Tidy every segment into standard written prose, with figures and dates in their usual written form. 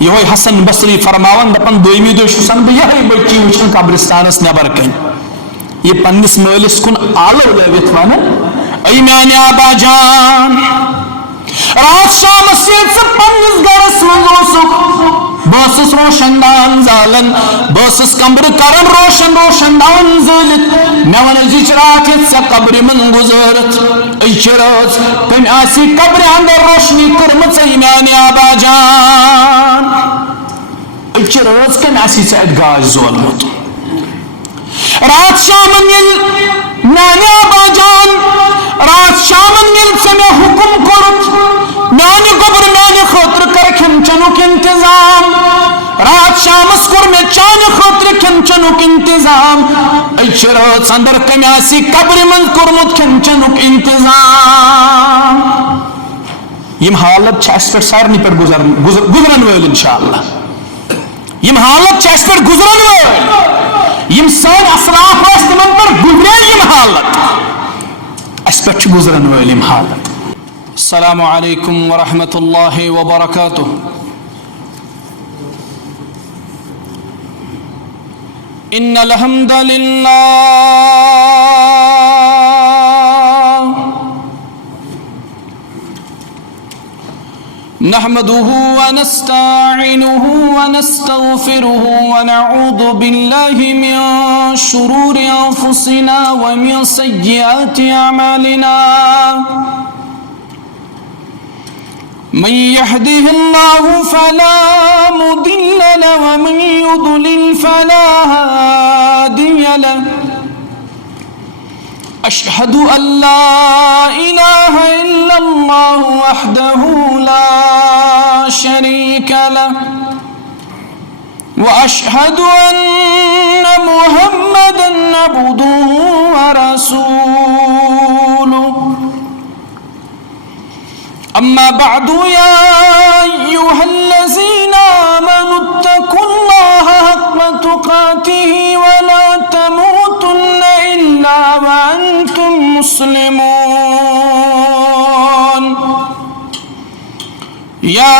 یہ حسن بصری فرماون دپن دویمی دو چھسن بہ یہ بچی وچھن قبرستانس نبر کن یہ پنس مالس کن آلو لوت ون اے میانہ آبا جان رات شامس یہ پنس گرس مز بہس روشن دان زالن بہس کمبر کرن روشن روشن دان زالت مے ون زچ رات ژے قبر من گزارت اے رات تم آسی قبر اندر روشنی کرمژ اے میانہ آبا جان اے رات کم آسی ژے ات گاش زولمت رات شامن یل میانہ آبا جان رات شامن یل ژے مے حکم کورت میانہ قبر میانہ خاطر کر کھین چنک انتظام رات شامس کور میں چانہ خاطر کھین چنک انتظام اے رات اندر کم آسی قبر من کورمت کھین چنک انتظام یم حالت چھ اس پہ سارنی پہ گزرن وول انشاءاللہ یم حالت چھ اس پہ گزرن وول یم سن اسلاف اس تمن پر گزرے یم حالت اس پہ گزرن وول یم حالت السلام علیکم ورحمۃ اللہ وبرکاتہ ان الحمد للہ نحمده ونستعينه ونستغفره ونعوذ بالله من شرور أنفسنا ومن سيئات أعمالنا من يهده الله فلا مضل له ومن يضلل فلا هادي له أشهد أن لا إله إلا الله وحده لا شريك له وأشهد أن محمدا عبده ورسوله أما بعد يا أيها الذين آمنوا اتقوا الله حق تقاته ولا تموتن إلا وأنتم مسلمون يا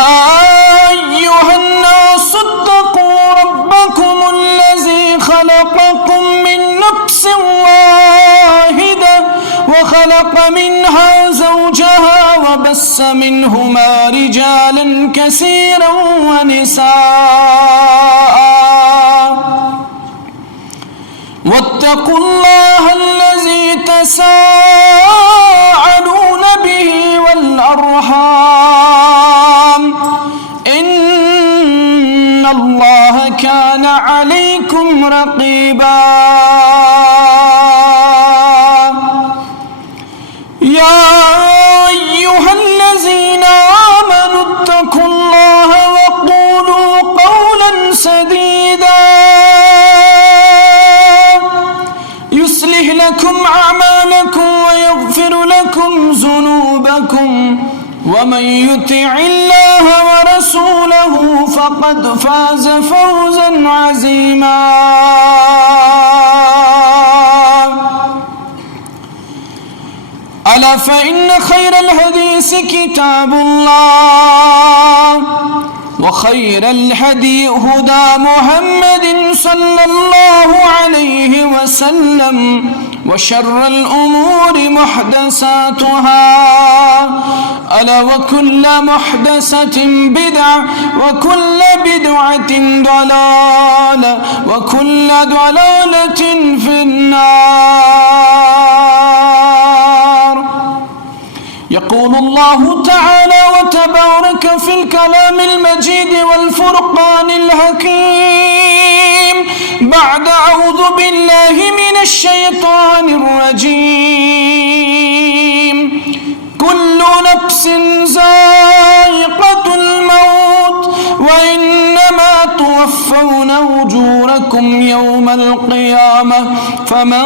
أيها الناس اتقوا ربكم الذي خلقكم من نفس واحدة وخلق منها زوجها وبث منهما رجالا كثيرا ونساء واتقوا الله الذي تساءلون به والأرحام إن الله كان عليكم رقيبا يا أيها الذين آمنوا اتقوا الله وقولوا قولا سديدا يصلح لكم أعمالكم ويغفر لكم ذنوبكم ومن يطع الله ورسوله فقد فاز فوزا عظيما ألا فإن خير الحديث كتاب الله وخير الهدي هدى محمد صلى الله عليه وسلم وشر الأمور محدثاتها ألا وكل محدثة بدعة وكل بدعة ضلالة وكل ضلالة في النار يقول الله تعالى وتبارك في الكلام المجيد والفرقان الحكيم بعد أعوذ بالله من الشيطان الرجيم كل نفس ذائقة الموت وإنما توفون أجوركم يوم القيامة فمن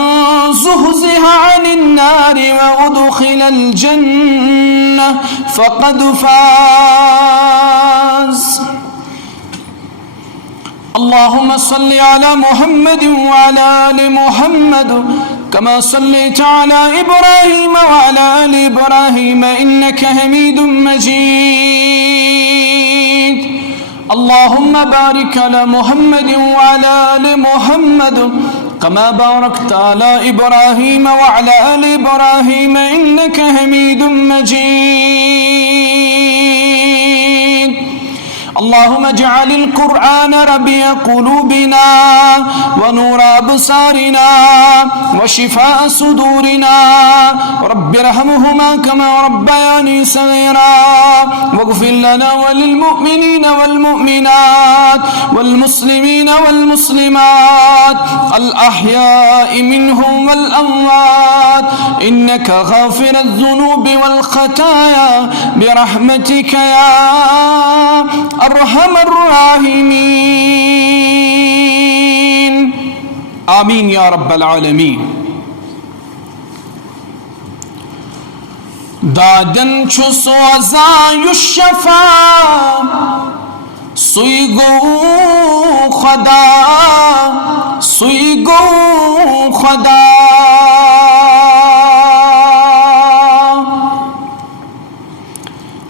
زحزح عن النار وأدخل الجنة فقد فاز اللهم صل على محمد وعلى آل محمد كما صليت على إبراهيم وعلى آل إبراهيم إنك حميد مجيد اللهم بارك على محمد وعلى آل محمد كما باركت على إبراهيم وعلى آل إبراهيم إنك حميد مجيد. اللهم اجعل القرآن ربيع قلوبنا ونور أبصارنا وشفاء صدورنا. رب ارحمهما كما ربياني صغيرا واغفر لنا وللمؤمنين والمؤمنات والمسلمين والمسلمات الأحياء منهم والأموات إنك غافر الذنوب والخطايا برحمتك يا أرحم الراحمين. آمين يا رب العالمين. دادن چو سوزای الشفا سوی گو خدا سوی گو خدا.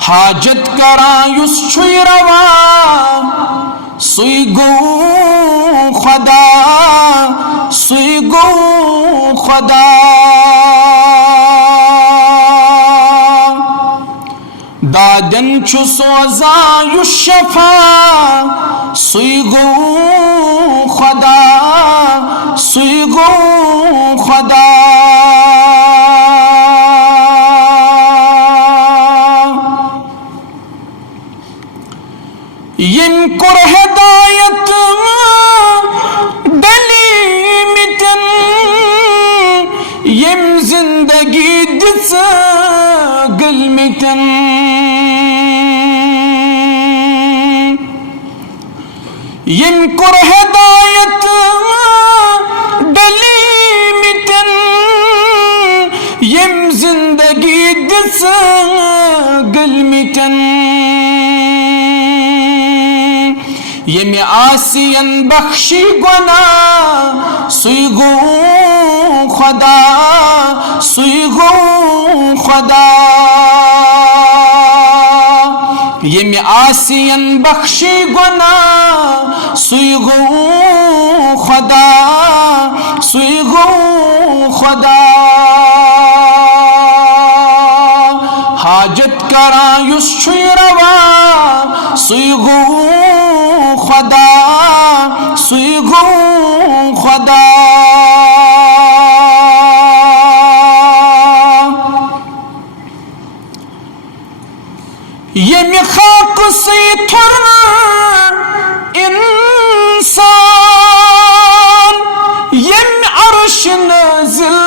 حاجت کرایوس چوی روا سوی گو خدا سوی گو خدا. دادن چو سوزای الشفا سوی گو خدا سوی گو خدا. یم کر ہدایت دلی متن یم زندگی دس گل متن. یم کر ہدایت دلی متن یم زندگی دس گل متن. یمی آسین بخشی گناہ سوی گو خدا سوی گو خدا. یمی آسین بخشی گناہ سوی گو خدا سوی گو خدا. حاجت کرایوس چوی روا سوی گو خدا سوی گو خدا. یمی خاک سی تر انسان یم عرش نازل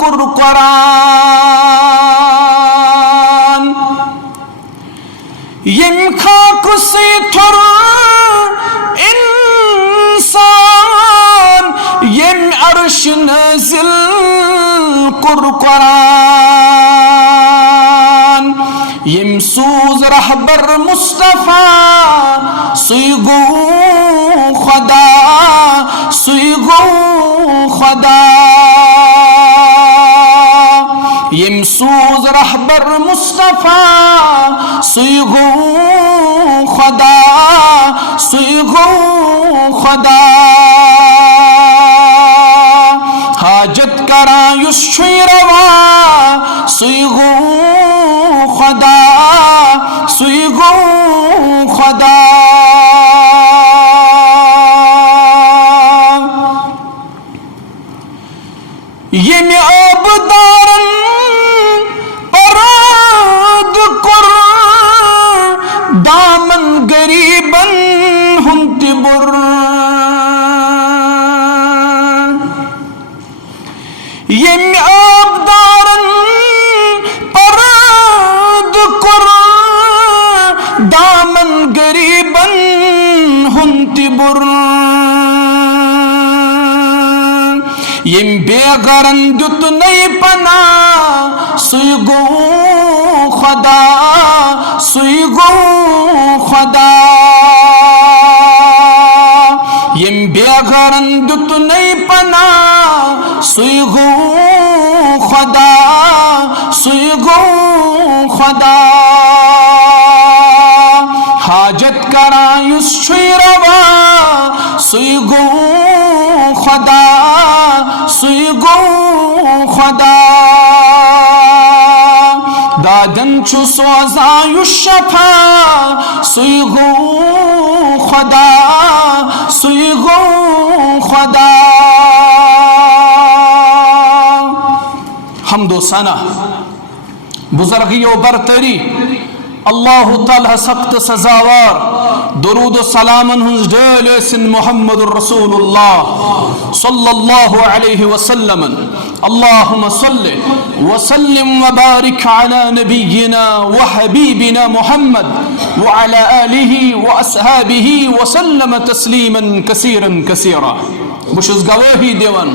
قرقران. یم خاک سی تر انسان یم عرش نازل قرقران. یم سوز رہبر مصطفیٰ سوی گو خدا سوی گو خدا. یم سوز رہبر مصطفیٰ سوی گو خدا سوی گو خدا. حاجت کرایوس چوی روا سوی گو خدا سوی گو خدا. یمی آبدارن پراد کر دامن گریبن ہنت بر. یمی آبدارن پراد کر دامن گریبن ہنت بر. یم بیغرن دت نئی پنا سوی گو خدا سوی گو خدا. یم بیغرن دت نئی پنا سوی گو خدا سوی گو خدا. حاجت کا یس چھُے روا سُے گوٚو خدا سُے گوٚو خدا دادن چھُ سوزان یُس شفا سُے گوٚو خدا سُے گوٚو خدا حمد و ثنا بزرگیو برتری اللہ تعالیٰ سخت سزاوار درود و سلامن ہنز ڈیل ٲسِن محمد رسول اللہ صلی اللہ علیہ وسلم اللہم صلی وسلم وبارک علی نبینا وحبیبنا محمد وعلى آلہ واصحابہ وسلم تسلیما کثیرا کثیرا بشس گواہی دیوان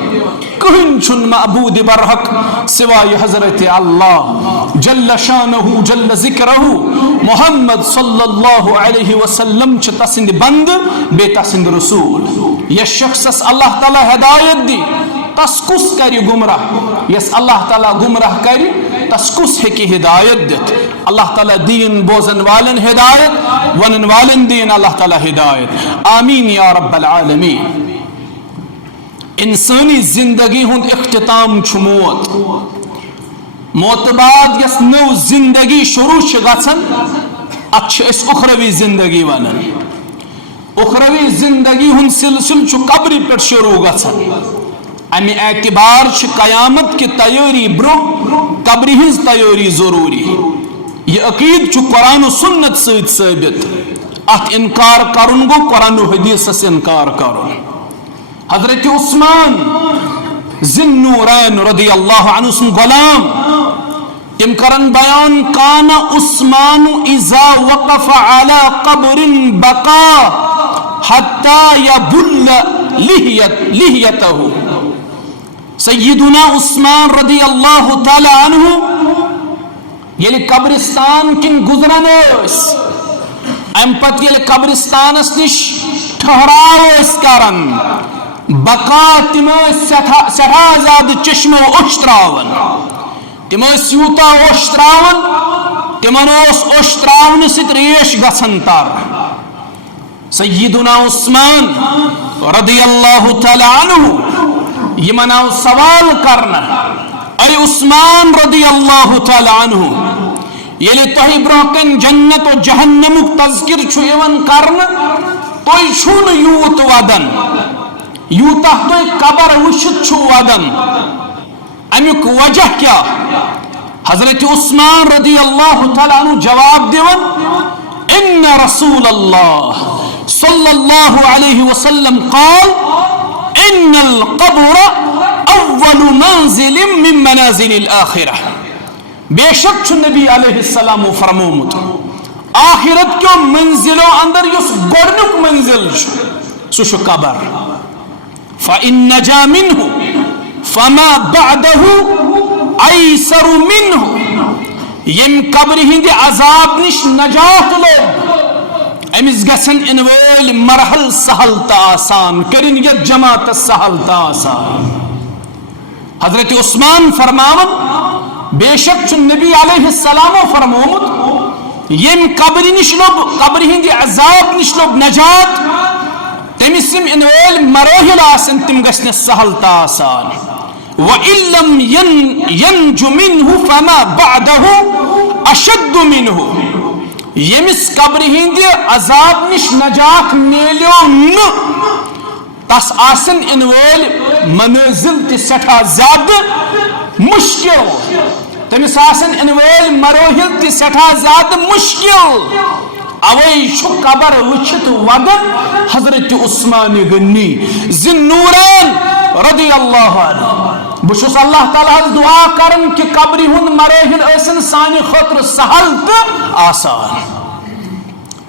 کہن چھن معبود برحق سوائے حضرت اللہ جل شانہ جل ذکرہ محمد صلی اللہ علیہ وسلم چھ تسند بند بے تسند رسول یس شخصس اللہ تعالی ہدایت دی تس کس کری گمراہ یس اللہ تعالی گمراہ کری تس کس ہیکی ہدایت دیت اللہ تعالی دین بوزن والن ہدایت ونن والن دین اللہ تعالی ہدایت آمین یا رب العالمین انسانی زندگی ہند اختتام چھ موت موت بعد یس نو زندگی شروع چھ گژھان اتھ اس اخروی زندگی ونان اخروی زندگی ہند سلسل چھ قبری پہ شروع گژھان امی اعتبار چھ قیامت کی تیاری برو قبری ہنز تیاری ضروری یہ عقید چھ قرآن و سنت سۭتۍ ثابت ات انکار کرن گو قرآن و حدیث سے انکار کرن حضرت عثمان ذی النورین رضی اللہ عنہ سن غلام تم کرن بیان کان عثمان اذا وقف على قبر بقا حتى يبل لحيته سیدنا عثمان رضی اللہ تعالی عنہ یلی قبرستان کن گزرن اس ام پت یلی قبرستانس نش ٹھہراو اس کرن بقا تم سٹھا زیادہ چشمو اوش تراون تم یوتا اوش تراون تمن اوش تراون ست ریش گژھان تر سیدنا عثمان رضی اللہ تعالی عنہ یمن آو سوال کرنا اے عثمان رضی اللہ تعالی عنہ یلی تہ برونکن جنت و جہنم تذکر چھو یون کرنا توی چھون یوت ودن یوتہ توی قبر وشت چھو ودن امیک وجہ کیا حضرت عثمان رضی اللہ تعالی عنہ جواب دیون ان رسول اللہ صلی اللہ علیہ وسلم قال ان القبر اول منزل من منازل الاخرہ بے شک چھ نبی علیہ السلام فرمومت آخرت کیو منزلوں اندر یس گوڑنک منزل چھ قبر فإن نجا منه فما بعده ایسر منه یم قبر ہند عذاب نش نجات لو امس گھن ان ول مرحل سہل تو آسان کرن یت جماعت سہل تو آسان حضرت عثمان فرماون بے شک چھ نبی علیہ السلام فرمومت یم قبر نش لوب قبر ہند عذاب نش لوب نجات تمس یم ان ول مراحل آسن تم گھن سہل تو آسان وَإِن لَمْ يَنْجُ مِنْهُ فَمَا بَعْدَهُ أَشَدُّ مِنْهُ یمس قبر ہند عذاب نش نجات میلیو ن تس آسن ان ول منازل تہ سٹھا زیادہ مشکل تمس آسن ان ول مراحل تہ سٹھا زیادہ مشکل اوے چھ قبر وچھت ودن حضرت عثمان غنی ذی النورین رضی اللہ عنہ بشس اللہ تعالیٰ دعا کرن کہ قبری ہند مراحل ایسن سانی خطر سہل تو آسان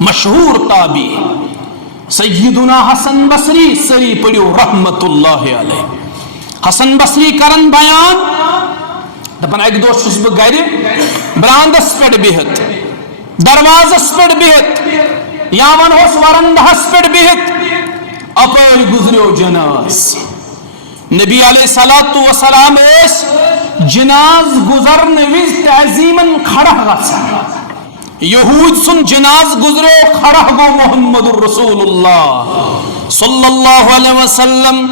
مشہور تابعی سیدنا حسن بصری سری پڑھو رحمت اللہ علیہ حسن بصری کرن بیان دپن ایک دو چھس بہ گھر براندس پہ بہت دروازس پہ بہت یا ونہوس ورندہس پہ بہت اپر گزریو جناز نبی علیہ الصلوۃ والسلام اس جناز گزرن وز تعظیمن کھڑا گژھان یہود سن جناز گزرے کھڑا گو محمد الرسول اللہ صلی اللہ علیہ وسلم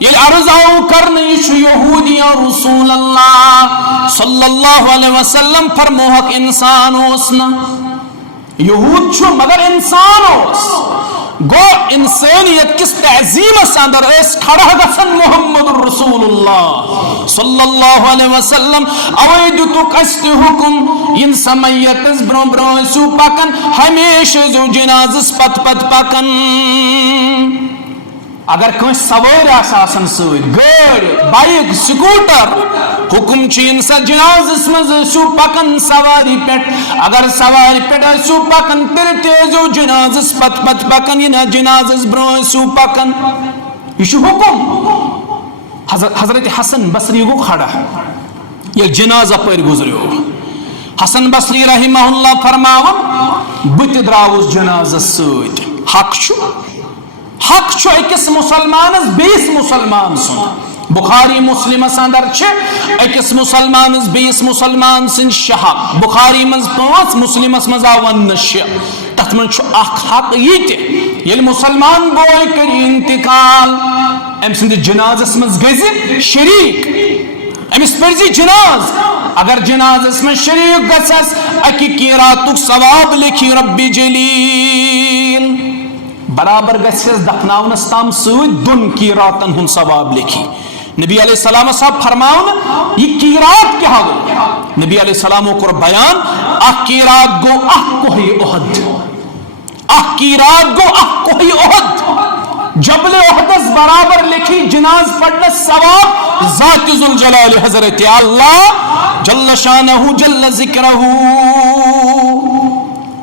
یہ عرض آؤ کرنے یہود یا رسول اللہ صلی اللہ علیہ وسلم فرموہک انسان ہوسنا یہود چھو مگر انسان ہوس گو انسانیت کس تعظیم اندر اس کھڑا گسن محمد الرسول اللہ صلی اللہ علیہ وسلم اوید تو قصد حکم ان سمیت برو برو سو پکن ہمیشہ جو جنازس پت پت پکن اگر کوئی سوار آسان سوئی گاڑی بائک سکوٹر حکم چین سا جنازس مز سو پکن سواری پیٹ اگر سواری پیٹ سو پکن تر تیزو جنازس پت پت پکن یہ جنازس برو سو پکن یہ حکم حضرت حسن بصری کو کھڑا یہ جنازہ پر گزریو حسن بصری رحمہ اللہ فرماون بت دراوس جنازہ سوید حق چھو اکس مسلمانس بیس مسلمان سن بخاری مسلم اندر اکس مسلمانس بیس مسلمان سن شحق بخاری مز 5 مسلم مز آون تت من حق یہ یل مسلمان بوئے کر انتقال ام سند جنازس مز گزی شریک امس پرزی جناز اگر جنازس میں شریک گسس اکی قیراتک ثواب لکھی رب جلیل برابر گسس دفناونس تام سوید دن قیراتن ہن ثواب لکھی نبی علیہ السلام صاحب فرماؤن یہ قیرات کیا ہو نبی علیہ السلام کو بیان قیرات گو کوہی احد قیرات گو کوہی احد جبل احدث برابر لکھی جناز پڑھنا ثواب ذات ذوالجلال حضرت اللہ جل شانہ جل ذکرہ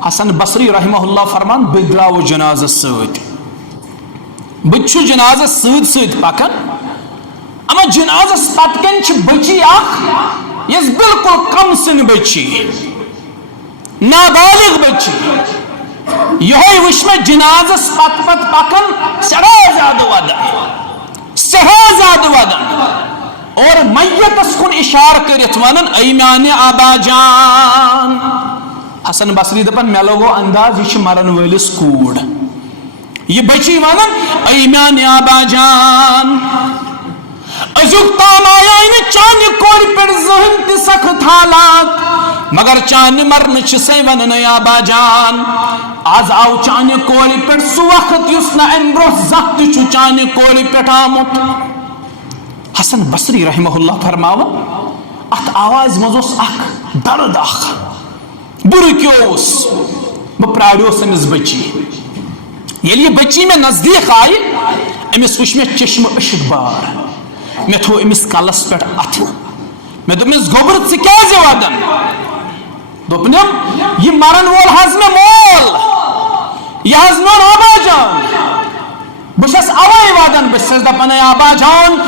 حسن بصری رحمہ اللہ فرمان بدراو جنازہ سوید بچو جنازہ سوید پکن اما جنازہ پتکن چھ بچی آخ یس بالکل کم سن بچی نابالغ بچی یہ وش میں جنازہ پت پت پکن سڑا زیادہ ودن اور میت اس کن اشار کرت ونن ایمان آبا جان حسن بصری دپن مے لوگو انداز یہ مرن ولس کوڑ یہ بچی ونن ایمان آبا جان ازوک تام آیا ان چانی کوڑ پر ذہن تی سخت حالات مگر چانی مرن چسے ونن آبا جان آز آو چانی کوڑ پر سو وقت یسنا امبرو زخت چو چانی کوڑ پر آمت حسن بصری رحمہ اللہ فرماوا ات آواز مزوس اخ درد اخ برکیوس بپراڑیو سمز بچی یلی بچی میں نزدیک آئی امس وش میں چشم اشک بار میں تھو امس کالس پہ ات میں دمس گوبر ثکیازِ ودن دپنم یہ مرن وول حض میں مول یہ حض میون آبا جان بشس اوائی ودن بشس دپن آبا جان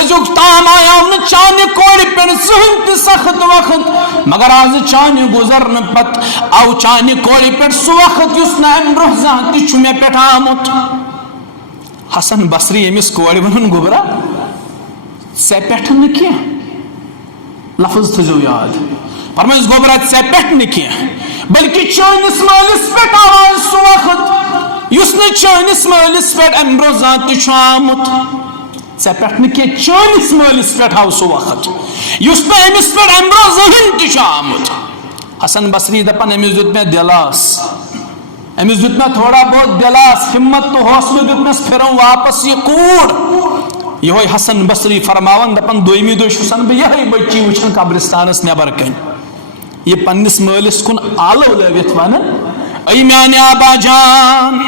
ازوک تام آیا چانے کوڑی پر ذہن تی سخت وقت مگر آز چانے گزرن پت او چانے کوڑی پر سو وقت یسنا امروح ذاتی چھو میں پیٹ آمت حسن بصری امس کوڑی ونن گبرا سے پیٹھن نکیا لفظ تھزو یاد فرمائز گوبرا سے پیٹھ نکیا بلکہ چانس مالس پیٹ آواز سو وقت یسنا چانس مالس پیٹ امروح ذاتی چھو آمت سے پیٹھنے کے چانس مالس پیٹھ آو سو وقت یس پہ امس پیٹھ امرو ذہن تیش آمد حسن بصری دپن امس دیت میں دلاس امس دیت میں تھوڑا بہت دلاس ہمت تو حوصلہ دیت میں پھروں واپس یہ کوڑ یہ حسن بصری فرماون دپن دویمی دو شسن بہ یہ بچی وچھن قبرستانس نبر کن یہ پنس مالس کن آلو لویت ون ای میانہ آبا جان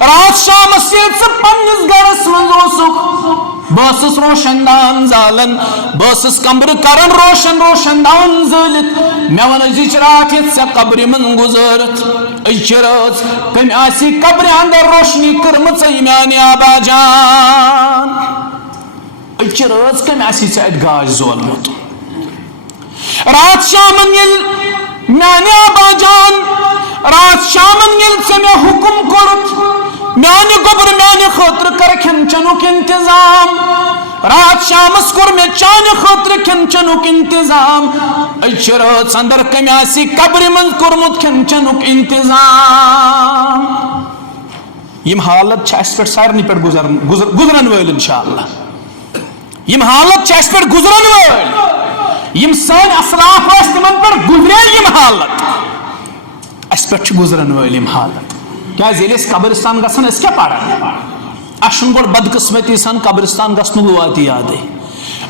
رات شام سیت سے پنس گرس منزوسک باسس روشن دان زالن باسس کمبر کرن روشن روشن دان زالت میں ون ازیچ رات یت سے قبر من گزرت اجرت کم آسی قبر اندر روشنی کرمت ایمان آبا جان اجرت کم آسی سے ادگاج زولمت رات شامن یل میان آبا جان رات شامن یل سے میں حکم کرت میانی گبر میانی خطر کر کھن چنوک انتظام رات شامس کور میں چانہ خاطر کھین چنک انتظام اچھ رات اندر کمی آسی قبر من کورمت کھین چنک انتظام یم حالت چھ اس پہ سارنی پہ گزرن ویل انشاءاللہ یم حالت چھ اس پہ گزرن ویل یم سن اسلاف اس تمن پہ گزرے یم حالت اس پہ گزرن ویل یم حالت کیا زیل اس قبرستان گسن اس کیا پڑا اشن گوڑ بدقسمتی سن قبرستان گسن وات یاد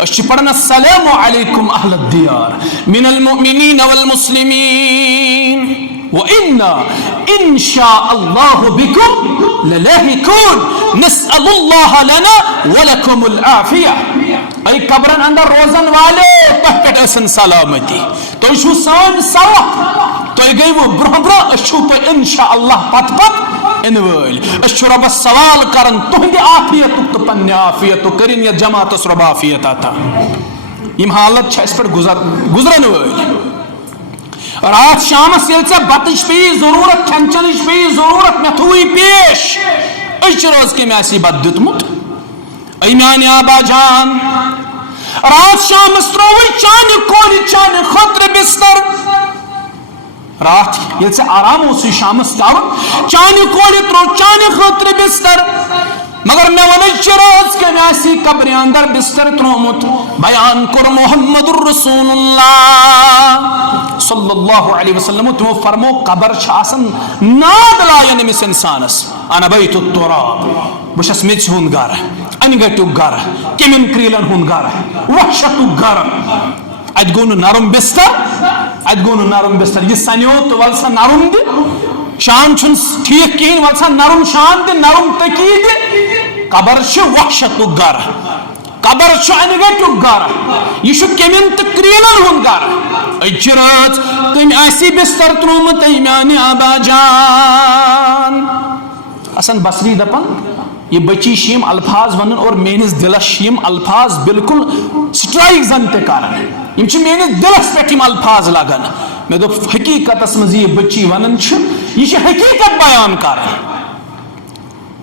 اس پڑھنا السلام علیکم اہل الدیار من المؤمنین والمسلمین وإنا إن شاء الله بكم للاحقون نسأل الله لنا ولكم العافية أي قبرن اندر روزن والے پہکٹ اسن سلامتی تو شو سان سوا تو گئی وہ برہبرا اشو پہ انشاءاللہ پت پت انویل اشو رب سوال کرن تہندی عافیت تو پنی عافیت تو کرن یا جماعت رب عافیت آتا یم حالت چھ اس پر گزرن ویل رات شامس یل ژے بتچ پی ضرورت کھین چنچ پی ضرورت مے تھوی پیش اچ روز کے میں اسی بد دتمت ای میانی آبا جان رات شامس تروی چانہ کولی چانہ خطر بستر رات یل ژے آرام اوسی شامس کر چانہ کولی ترو چانہ خطر بستر مگر میں ونچ روز کے ناسی قبر اندر بستر ترومت بیان کر محمد الرسول اللہ صلی اللہ علیہ وسلم تمو فرمو قبر چھاسن ناد لائن مس انسانس انا بیت التراب بشس میچ ہون گار انگٹو گار کمن کریلن ہون گار وحشتو گار ادگون نرم بستر یہ سنیو تو ولسا نرم دی شان چھن ٹھیک کین ولسا نرم شان دی نرم تکی دی قبر چھ وحشتو گار قبر چھ انگٹو گار یہ چھ کمن تکریلن ہون گار اجرات کم ایسی بستر ترومت ایمان آبا جان حسن بصری دپن یہ بچی شیم الفاظ ونن اور مینس دلس شیم الفاظ بالکل سٹرائک زن تے کرن یم چھ مینس دلس پہ یم الفاظ لگن میں دو حقیقت اس مزی یہ بچی ونن چھ یہ چھ حقیقت بیان کرن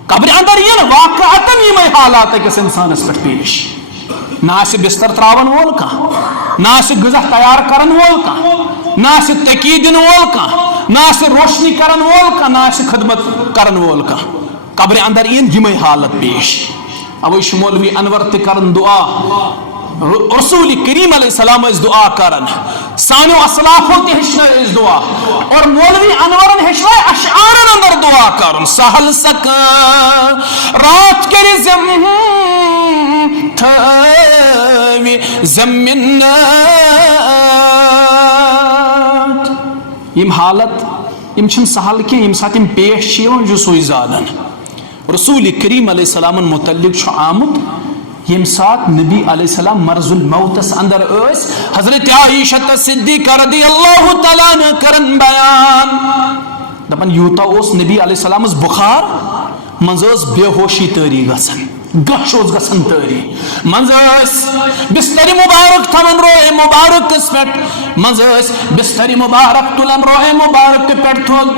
قبر اندر یہ واقعاتن یہ حالات کس انسان اس پر پیش نہ اس بستر تراون وول کا نہ اس غذا تیار کرن وول کا نہ اس تکی دن وول کا نہ اس روشنی کرن وول کا نہ اس خدمت کرن وول کا قبر اندر این یمے حالت پیش اوے مولوی انور تہ کرن دعا رسول کریم علیہ السلام اس دعا کرن سانو اسلافو تہ ہچنا اس دعا اور مولوی انورن ہچنا اشعارن اندر دعا کرن سہل سکا رات کری تھاوی زمینات یم حالت یم چھن سہل کی یم سات یم پیش چھیون جو سوئی زادن رسول کریم علیہ السلام متعلق چھو آمد یم سات نبی علیہ السلام مرض الموتس اندر اس حضرت عائشہ صدیقہ رضی اللہ تعالیٰ نے کرن بیان دپن یوتا اس نبی علیہ السلام اس بخار منزوز بے ہوشی تاری گسن گشوز گسن تاری منزوز بستری مبارک تھمن روئے مبارک اس پیٹ منزوز بستری مبارک تلن روئے مبارک پیٹ تھول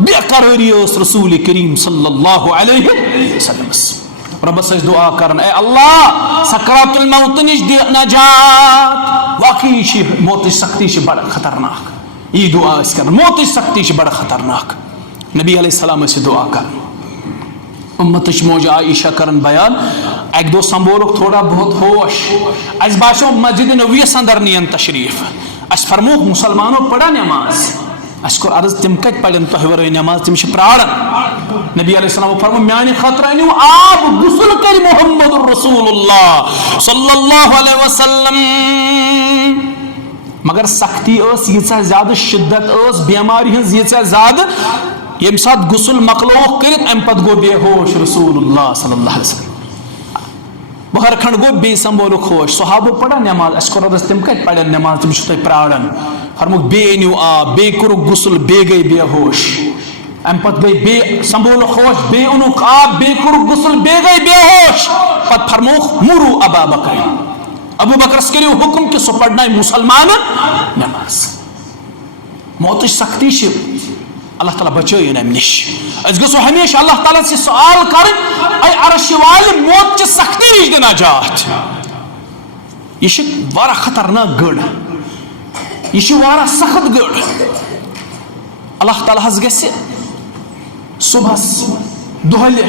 بے قراری اس رسول کریم صلی اللہ علیہ وسلم رب سے دعا کرن اے اللہ سکرات الموت نش دی نجات واقعی چھ موت سختی چھ بڑا خطرناک یہ دعا اس کرن موت سختی چھ بڑا خطرناک نبی علیہ السلام سے دعا کرن امتش موجہ عائشہ کرن بیان ایک دو سنبولک تھوڑا بہت ہوش اس باشو مسجد نبویس اندر نین تشریف اس فرموک مسلمانوں پڑھا نماز اس کو عرض تم کت پڑھن تو ہورئی نماز تم چھ پرارن نبی علیہ السلام فرمو میانی خطرہ نیو آپ غسل کری محمد الرسول اللہ صلی اللہ علیہ وسلم مگر سختی اس یہ زیادہ شدت اس بیماری ہن یہ زیادہ یم سات غسل مقلوق کرت ام پت گو بے ہوش رسول اللہ صلی اللہ علیہ وسلم بہر کھنڈ گو بے سنبولو خوش صحابہ پڑھا نماز اس کو رض تم کت پڑھا نماز تم چھتے پرارن فرموک بے نیو آب بے کرو غسل بے گئی بے ہوش ام پت گئی بے سنبولو خوش بے انوک آب بے کرو غسل بے گئی بے ہوش پت فرموک مرو ابا بکر ابو بکر سکریو حکم کہ سو پڑھنا مسلمان نماز موتش سختی شب اللہ تعالیٰ بچٲیِن اَمہِ نِش أسۍ گژھو ہمیشہِ اللہ تعالیٰ سے سوال کَرٕنۍ اے عرش والہِ موت چہِ سختی نِش دِ نجات یہ چھِ واریاہ خطرناک گٔر یہ چھِ واریاہ سخت گٔر اللہ تعالیٰ حظ گژھِ صبحس دۄہلہِ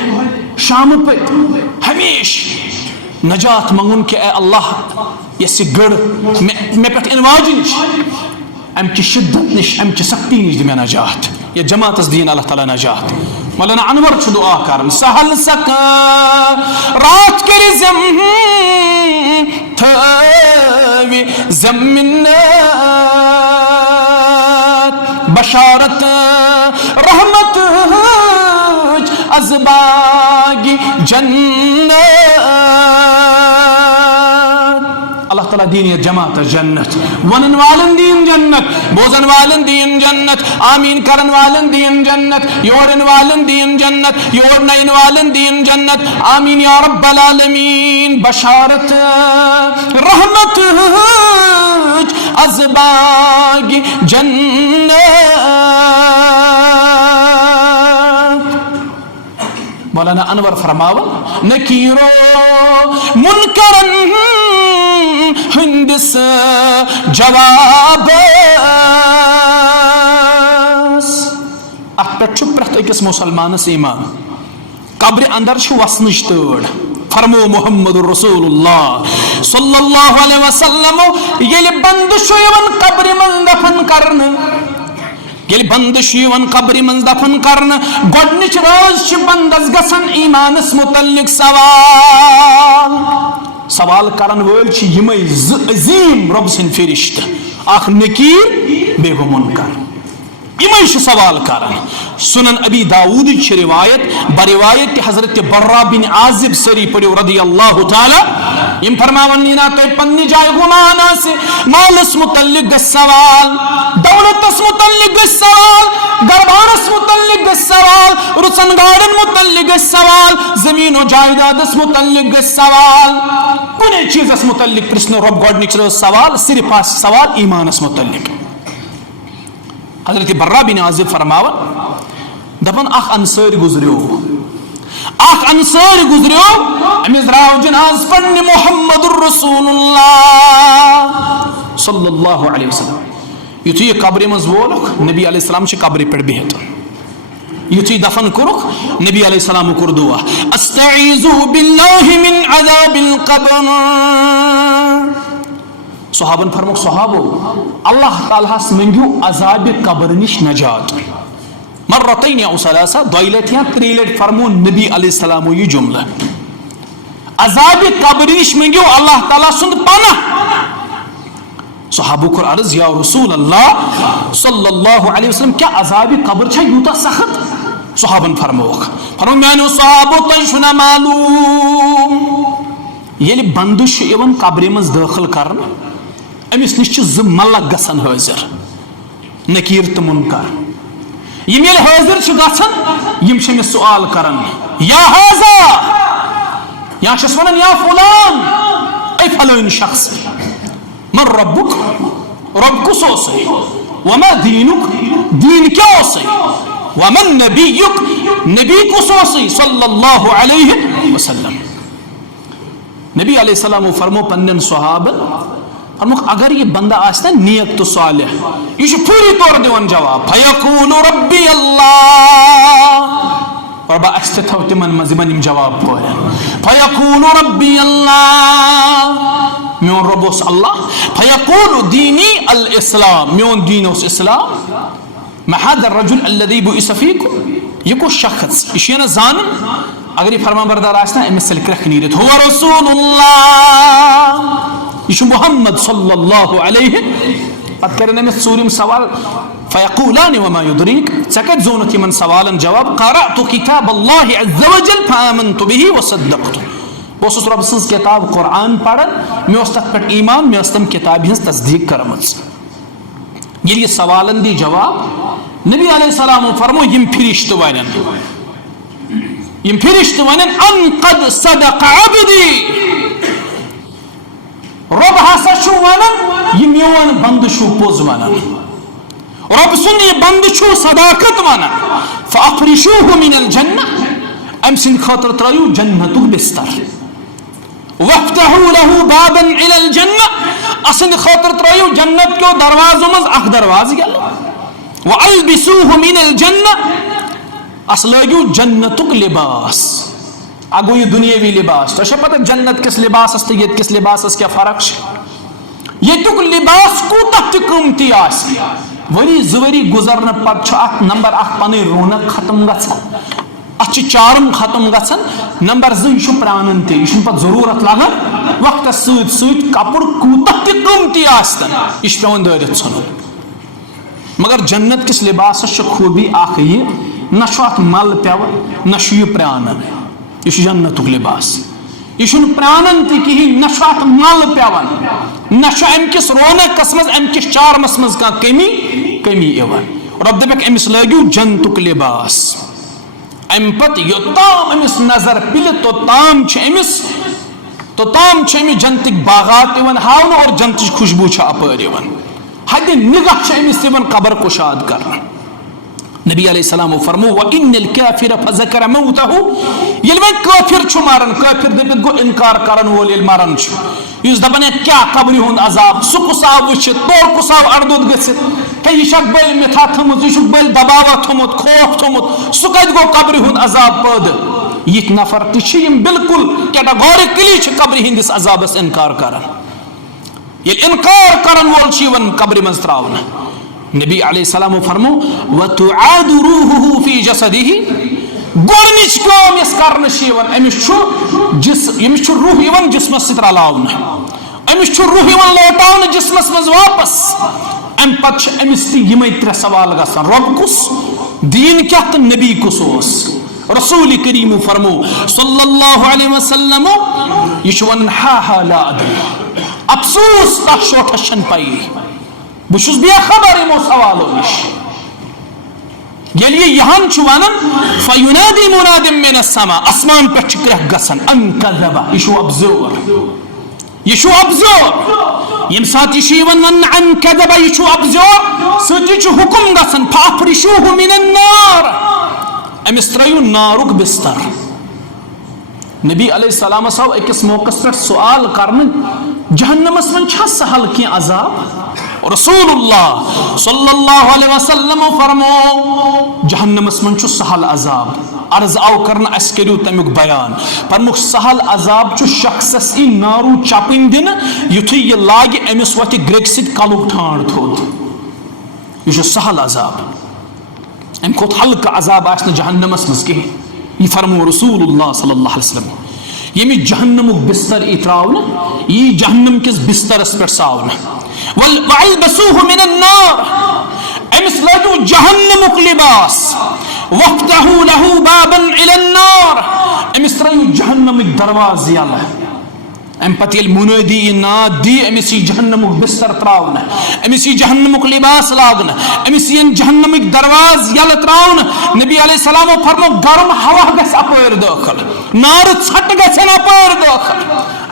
شامہٕ پٔتۍ ہمیشہِ نجات منٛگُن کہِ اے اللہ یۄس یہِ گٔر مےٚ پٮ۪ٹھ اِنہٕ واجہِ نِش امہِ چہِ شِدت نِش امہِ چہِ سختی نِش دِ مےٚ نجات یا جماعتس دِیِن اللہ تعالیٰ نجات مولانا انور چھُ دعا کران سہل سکرات کٔرِ زم تھٲوِ زمِنت بشارت رحمتٕچ از باغِ جنت اللہ تعالیٰ دین یہ جماعت جنت ونن والن دین جنت بوزن والن دین جنت آمین کرن والن دین جنت یورن والن دین جنت یور نین والن دین جنت آمین یا رب العالمین بشارت رحمت از باغ جنت مولانا انور فرماون نکیرو منکرن ہندس جواب ات پہ پریت اکس مسلمانس ایمان قبر اندر وسنچ تڑ فرمو محمد رسول اللہ صلی اللہ علیہ وسلم یل بند قبر من دفن کرن یل بند قبر من دفن کرن گۄڈنِچ رٲژ بندس گژھان ایمانس متعلق سوال کرن وٲلۍ چھِ یِمے زٕ عظیٖم رۄب سٕنٛدۍ فرشتہٕ اکھ نکیٖر بیٚیہِ گوٚو مُنکر یِمے چھِ سوال کران سنن ابی داؤدٕچ چھِ روایت بروایت حضرت برا بن عازب سری پڑھو رضی اللہ تعالی یم فرماون نینا تۄہہِ پننہِ جایہِ گمان آسہِ مالس متعلق گژھِ سوال دولتس متعلق گژھِ سوال گربارس متعلق گژھِ سوال رُژن گاڑن متعلق گژھِ سوال زمین و جائیدادس متعلق گژھِ سوال کُنہِ چیٖزس متعلق پرژھنہٕ رۄب گۄڈنِچ رٲژ سوال صرف آسہِ سوال ایمانس متعلق حضرت برا بن عازب فرماون دپن اخ انصاری گزریو امس درٛاو جناز پننہِ محمد رسول اللہ صلی اللہ علیہ وسلم یُتھُے یہِ قبرِ منٛز وولُکھ نبی علیہ السلام چھِ قبرِ پٮ۪ٹھ بِہِتھ یُتھُے دفن کوٚرُکھ نبی علیہ السلام کوٚر دعا استعیذُ باللہ من عذاب القبر صحابن فرموک صحابو اللہ تعالیٰ ہس منگیو عذاب قبر نش نجات مرتين او ثلاثة دۄیہِ لٹہِ یا ترٛیٚیہِ لٹہِ فرمون نبی علیہ السلام یہ جملہ عذاب قبر نش منگیو اللہ تعالیٰ سند پناہ صحابو کور عرض یا رسول اللہ صلی اللہ علیہ وسلم کیا عذاب قبر چھا یوتاہ سخت صحابن فرموک میانو صحابو تۄہہِ چھُنا معلوم ییٚلہِ بندٕ چھُ یِوان قبرِ منٛز دٲخل کرنہٕ امس نش چھ زٕ ملک گژھان حٲضر نکیر تہٕ منکر یم ییٚلہِ حٲضر چھِ گژھان یم چھِ أمِس سوال کران یا ہاذا یا چھِس ونان یا فلان اے فلٲنۍ شخص من ربک رب کُس اوسے وما دینک دین کیا اوسے ومن نبیک نبی کُس اوسے صلی اللہ علیہ وسلم نبی علیہ السلام فرمو پنن صحابن فرموک اگر یہ بندہ آستا نیک تو صالح یہ چھُ پوری طور دِوان جواب فیقول ربی اللہ ربا اسہِ تہِ تھو تِمن منٛز یِمن یِم جواب پورن فیقول ربی اللہ میون رب اوس اللہ فیقول دینی الاسلام میون دین اوس اسلام ما هذا الرجل الذي بعث فيكم یہ کُس شخص یہ چھُ نا زانُن اگر یہ فرمان بردار آسنا امس سل کرکھ نیرتھ هو رسول اللہ یہ محمد صلی اللہ علیہ پتہ کرن امس ژوٗرِم سوال فیقولان وما يدريك ژےٚ کتہِ زونُتھ یِمن سوالن جواب قرأت کتاب اللہ عز وجل فآمنت به وصدقت بہٕ اوسُس رۄبہٕ سٕنٛز کتاب قرآن پران مےٚ اوس تتھ پٮ۪ٹھ ایمان مےٚ ٲس تمہِ کتابہِ ہٕنٛز تصدیٖق کٔرمٕژ ییٚلہِ یہِ سوالن دی جواب نبی علیہ السلام فرمو یم فرشتہٕ ونن ان قد صدق عبدی رب ہسا چھُ ونان یہ میون بندٕ چھُ پوٚز ونان رب سند یہ بند چھو صداقت ونان فافرشوه من الجنہ ام سند خاطر ترایو جنتک بستر وافتحوا له بابا الى الجنہ اسند خاطر ترایو جنت کو دروازوں مز اخ دروازہ گل والبسوه من الجنہ اس لگیو جنتک لباس اگو یہ دنیاوی لباس تو پتہ جنت کس لباس است یہ کس لباس اس کیا فرق چھ یہ تک لباس کو تک قیمتی آس وری زوری گزرنا پت چھ اخ نمبر اخ پنے رونق ختم گژھان اچ چارم ختم گژھان نمبر 2 یہ پرانن تے یہ پت ضرورت لگان وقت سوت سوت کپڑ کو تک قیمتی آستن یہ پیون دٲرِتھ ژھنُن مگر جنت کس لباس چھ خوبی اخ یہ نہ چھ اتھ مل پیوان نہ چھ یہ پرانن یہ جنتک لباس یہ پرانن تہ کہین نہ چھ اتھ مل پیوان نہ چھ ام کس رونقس مز ام کس چارمس مز کانٛہہ کمی یوان رب دپیک امس لٲگِو جنتک لباس ام پتہ یوتام امس نظر پِلہِ توتام چھ امس جنتک باغات یوان ہاونہٕ اور جنتٕچ خوشبو چھ اپٲرۍ یوان حد نگاہ چھ امس یوان قبر کشاد کرنہٕ نبی علیہ السلام فرمو وَإِنَّ الْكَافِرَ فَذَكَرَ مَوْتَهُ ییٚلہِ وۄنۍ کٲفِر چھُ مران کٲفِر دٔپِتھ گوٚو اِنکار کرن وول ییٚلہِ مران چھُ یُس دپان ہے کیا قبرِ ہُنٛد عذاب سُہ کُس آو وٕچھِتھ تورٕ کُس آو اردوٚد گٔژھِتھ ہے یہِ چھکھ بٔلۍ مِتھا تھٲمٕژ یہِ چھُکھ بٔلۍ دباوا تھوٚمُت خوف تھوٚمُت سُہ کتہِ گوٚو قبرِ ہُنٛد عذاب پٲدٕ یِتھۍ نفر تہِ چھِ یِم بالکل کیٹاگورِکلی چھِ قبرِ ہِنٛدِس عذابس اِنکار کران ییٚلہِ اِنکار کرن وول چھُ یِوان قبرِ منٛز تراونہٕ نبی علیہ السلام فرمو وَتُعَادُ رُوحُهُ فِي جَسَدِهِ گۄڈنِچ کٲم یۄس کرنہٕ چھِ یِوان أمِس چھُ روح یِوان جسمس سۭتۍ رلاونہٕ أمِس چھُ روح یِوان لوٹاونہٕ جسمس منٛز واپس امہِ پتہٕ چھِ أمِس تہِ یِمے 3 سوال گژھان رۄب کُس دیٖن کیاہ تہٕ نبی کُس اوس رسول کریم فرمو صلی اللہ علیہ وسلم یہ چھُ ونان ہا ہا لا ادری افسوس تتھ شوٹھس چھنہٕ پیی بہٕ چھُس بے خبر یِمو سوالو نِش ییٚلہِ یہِ یِہان چھُ ونان فَيُنَادِي مُنَادٍ مِنَ السَّمَاءِ آسمان پٮ۪ٹھ چھِ کرٛٮ۪کھ گژھان ان کذب یہِ چھُ ابزور ییٚمہِ ساتہٕ یہِ چھُ یِوان وننہٕ ان کذب یہِ چھُ ابزور سۭتی چھُ حُکم گژھان فَأَفْرِشُوهُ مِنَ النَّارِ أمِس ترٲیِو نارُک بستر نبی علیہ السلام آو أکِس موقعس پٮ۪ٹھ سوال کرنہٕ جہنمس منٛز چھا سہل کینٛہہ عذاب رسول اللہ صلی اللہ علیہ وسلم فرمو جہنمس منٛز چھُ سہل عذاب عرض آو کرنہٕ اَسہِ کٔرِو تمیُک بیان فرموکھ سہل عذاب چھُ شخصس یی نارو چپٕنۍ دِنہٕ یُتھُے یہِ لاگہِ أمِس وۄتھِ گرٛیکہِ سۭتۍ کلُک ٹھانٛڈ تھوٚد یہِ چھُ سہل عذاب امہِ کھۄتہٕ ہلکہٕ عذاب آسہِ نہٕ جہنمس منٛز کِہیٖنۍ یہ فرمو رسول اللہ صلی اللہ علیہ وسلم ییٚمہِ جہنمُک بستر ای تراونہٕ یی جہنم کِس بسترس پٮ۪ٹھ ساونہٕ وَأَلْبَسُوهُ مِنَ النَّارِ أمِس لٲگِو جہنمُک لباس وَافْتَحُوا لَهُ بَابًا إِلَى النَّارِ أمِس ترٲیِو جہنمٕکۍ دروازٕ یَلہٕ امہِ پتہٕ ییٚلہِ مُنٲدی یہِ ناد دی أمِس یی جہنمُک بستر تراونہٕ أمِس یی جہنمُک لباس لاگنہٕ أمِس یِن جہنمٕکۍ دروازٕ یَلہٕ تراونہٕ نبی علیہ السلامو فرمو گرم ہوا گژھِ اپٲرۍ دٲخل نارٕ ژھٹہٕ گژھن اپٲرۍ دٲخل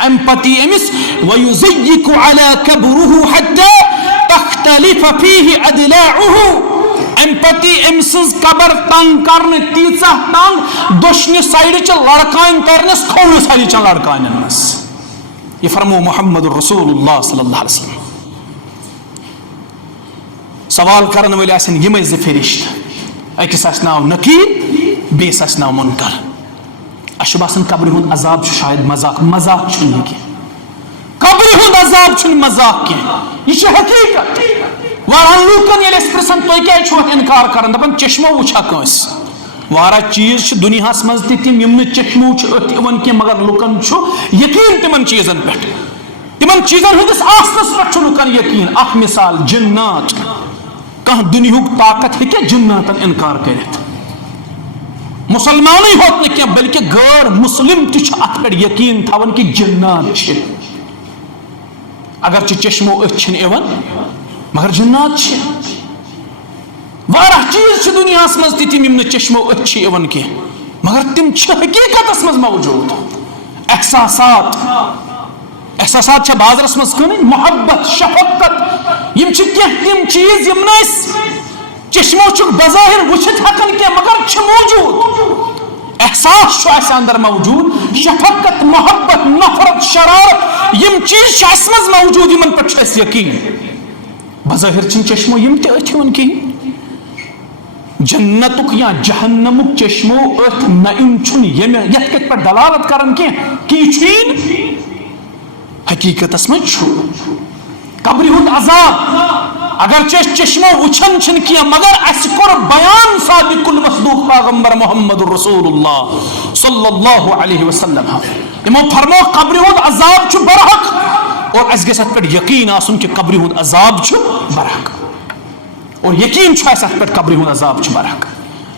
امہِ پتہٕ یی أمِس وَيُزَيِّقُ عَلَى كَبْرُهُ حَتَّى تَخْتَلِفَ فِيهِ أَدْلَاعُهُ امہِ پتہٕ یی أمۍ سٕنٛز قبر تنگ کرنہٕ تیٖژاہ تنگ دۄشنہِ سایڈٕچہِ لڑکانہِ ترنس کھوورِ سایڈٕچن لڑکانٮ۪ن منٛز یہ فرمو محمد رسول اللہ صلی اللہ علیہ وسلم سوال کرن وٲلۍ آسن یِمے 2 فرشتہٕ أکِس آسہِ ناو نقیٖر بیٚیِس آسہِ ناو مُنکر اَسہِ چھُ باسان قبرِ ہُنٛد عذاب چھُ شاید مذاق چھُنہٕ یہِ کینٛہہ قبرِ ہُنٛد عذاب چھُنہٕ مذاق کینٛہہ یہِ چھُ حقیٖقت واریاہن لوٗکن ییٚلہِ أسۍ پرژھان تُہۍ کیازِ چھِو اَتھ اِنکار کران دپان چشمو وٕچھا کٲنٛسہِ واریاہ چیٖز چھِ دُنیاہس منٛز تہِ تِم یِم نہٕ چشمو چھِ أتھۍ یِوان کینٛہہ مگر لُکن چھُ یقیٖن تِمن چیٖزن پٮ۪ٹھ تِمن چیٖزن ہٕنٛدِس آسنس پٮ۪ٹھ چھُ لُکن یقیٖن اکھ مثال جِنات کانٛہہ دُنیہُک طاقت ہیٚکیٛاہ جِناتن اِنکار کٔرِتھ مُسلمانٕے ہوت نہٕ کینٛہہ بلکہِ غٲر مُسلِم تہِ چھِ اتھ پٮ۪ٹھ یقیٖن تھاوان کہِ جِنات چھِ اگرچہِ چشمو أتھۍ چھِنہٕ یِوان مگر جِنات چھِ واریاہ چیٖز چھِ دُنیاہس منٛز تہِ تِم یِم نہٕ چشمو أتھۍ چھِ یِوان کینٛہہ مگر تِم چھِ حقیٖقتس منٛز موجوٗد احساسات بازرس منٛز کٕنٕنۍ محبت شفقت یِم چھِ کینٛہہ تِم چیٖز یِم نہٕ أسۍ چشمو چھ بظاہر وچھت ہکن کی مگر چھ موجود احساس چھ اس اندر موجود شفقت محبت نفرت شرارت یم چیز چھ اس مز موجود یمن پر چھ اس یقین بظاہر چھ چشمو یم تہ اتھون کی جنتک یا جہنمک چشمو ات نعیم چھن یم یت کت پر دلالت کرن کی چھین حقیقت اس میں چھو قبر ہند عذاب اگر چشمو وچھن چھن کیا مگر اس کور بیان صادق المصدوق پیغمبر محمد رسول اللہ صلی اللہ علیہ وسلم امو فرمو قبر ہند عذاب چھو برحق اور اس گست پر یقین آسن کہ قبر ہند عذاب چھو برحق اور یقین چھو اس پر قبر ہند عذاب چھو برحق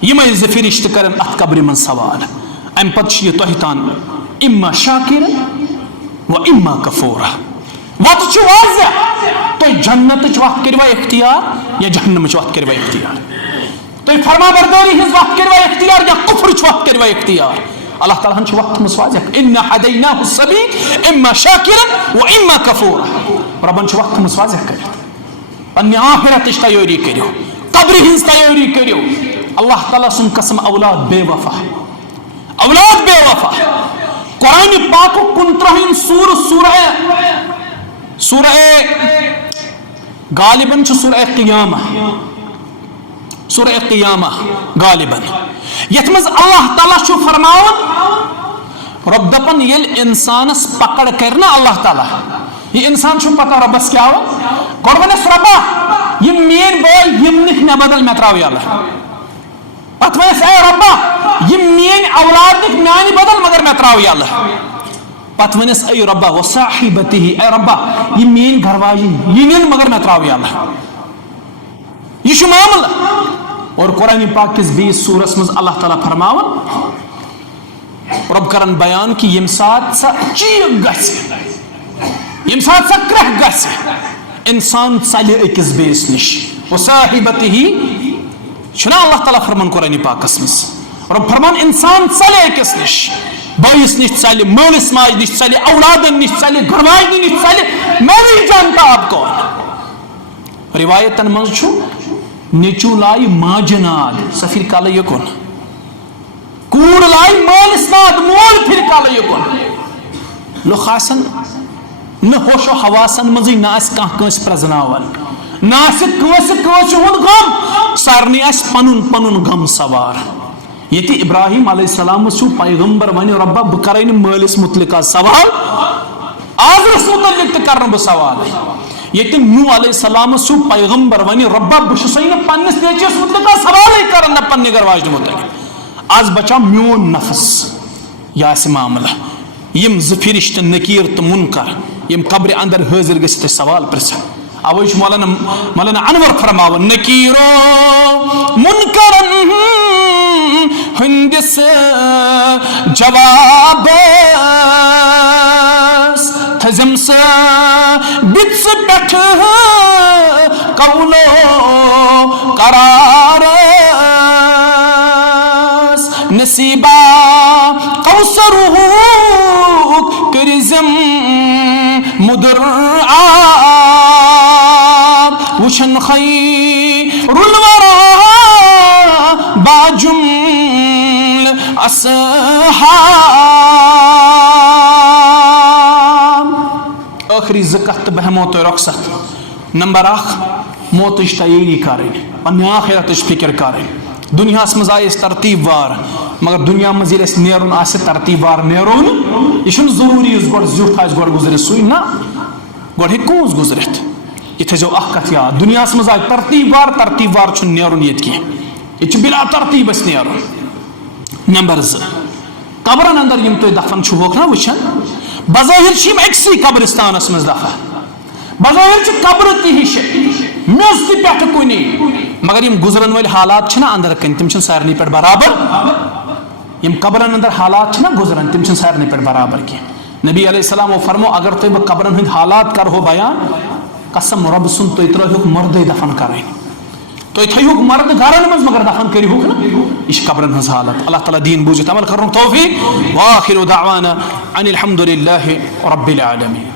یہ میں فرشت کرن ات قبر من سوال ام پتہ یہ تہتان اما شاکر و اما کفورا وقت چھو واضح تو جنت چھ وقت کروا اختیار یا جہنم چھ وقت کروا اختیار تو فرما برداری ہز وقت کروا اختیار یا کفر چھ وقت کروا اختیار اللہ تعالیٰ چھ وقت مسواضح ان ہدیناہ السبیل اما شاکرا و اما کفورا ربن چھ وقت مسواضح کرت پنہ آخرت تیاری کرو قبر ہز تیاری کرو اللہ تعالیٰ سن قسم اولاد بے وفا اولاد بے وفا قرآن پاک و کنترہین سورہ غالباً چھ سورہ قیامہ غالباً یتمز اللہ تعالیٰ چھ فرماون رب دپن یل انسانس پکڑ کرنا اللہ تعالیٰ یہ انسان چھ پتہ ربس کیا ہو گۄڈٕ ربا یہ مین بول یم نک مے بدل مے تراو یلہ پتہ ونس اے ربا یہ مین اولاد نک میانہ بدل مگر مے تراو یلہ پتہ ونس اے ربا وصاحبته اے ربا یہ مین گھر واجن یہ نین مگر مے تراو یلہ یہ چھ معاملہ اور قرآن پاک کس 20 سورس مز اللہ تعالیٰ فرماون رب کرن بیان کہ یم سات سا چیک گژھِ یم سات سا کرہ گژھِ انسان ژلہِ أکِس بیٚیِس نِش وصاحبته چھُنا اللہ تعالیٰ فرمان قرآن پاکس مز رب فرمان انسان ژلہِ أکِس نِش بٲیِس نِش ژلہِ مٲلِس ماجہِ نِش ژلہِ اولادن نِش ژلہِ گھرواجنہِ نِش ژلہِ میں نہیں جانتا آپ کون روایتن منٛز چھُ نیچو لائی ماجہ ناد سفیر کالہ یکن کوڑ لائی مالس ناد مول پھر کالہ یکن لوگ خاصن نہ ہوش و حواسن مزی نہ اس کان کنس پرزناون نہ اس کنس ہند غم سارنی اس پنن پنن غم سوار یتی ابراہیم علیہ السلام سو پیغمبر ونی ربا بہ کرین مالس متعلق سوال آزرس متعلق تہ کرن بہ سوال یہ نوح علیہ السلام سو پیغمبر ونی ربا بشسین پنس نیچس متعلق سوال کرن نہ پنہ گھر واجن متعلق آز بچا میون نفس یا اس معاملہ یم ز فرشت نکیر تو منکر یم قبر اندر حاضر گژھِ سوال پرژھن اوے چھ مولانا انور فرماون نکیرو منکرن ہندس جواب تھزم سا بچ پٹھ قولو قرار نصیبہ قوسرہ کرزم مدر آب وشن خیر الورا باجمل اصحاب آخری زکت بہموت رخصت نمبر 1 موتش تیاری کریں پنہ آخرتش فکر کریں دنیا مز آئے ترتیب وار مگر دنیا مز نیرون آسہ ترتیب وار نیرون یہ ضروری گۄڈٕ زیُٹھ آسہِ گۄڈٕ گُزرِتھ سُے نہ گۄڈٕ ہیٚکہِ کوٗز گُزرِتھ یہ تھٲیزیو اکھ کتھ یاد دنیا مز آئے ترتیب وار چھُنہٕ نیرُن ییٚتہِ کینٛہہ ییٚتہِ چھُ بلا ترتیب اسہِ نیرُن نمبر 2 قبرن اندر یم تُہۍ دفن چھُوکھ نا وٕچھان بظٲہر چھِ یم أکسٕے قبرستانس منٛز دفن بظٲہر چھِ قبر تہِ ہِشہِ میٚژ تہِ پٮ۪ٹھٕ کُنی مگر یم گزرن وٲلۍ حالات چھِنہ اندر کن تم چھِنہٕ سارنٕے پٮ۪ٹھ برابر یم قبرن اندر حالات چھِنہ گزرن تم چھِنہٕ سارنٕے پٮ۪ٹھ برابر کینٛہہ نبی علیہ السلام فرمو اگر تُہۍ بہٕ قبرن ہٕنٛدۍ حالات کرہو بیان قسم رب سُنٛد تُہۍ ترٲیہوکھ مردٕے دفن کرٕنۍ تُہۍ تھٲیہوکھ مرد گرن منٛز مگر دفن کٔرِہوکھ نہ یہ چھِ قبرن ہٕنٛز حالت اللہ تعالیٰ دیٖن بوٗزِتھ عمل کرنُک توفیٖق وآخر دعوانا ان الحمد للہ رب العالمین.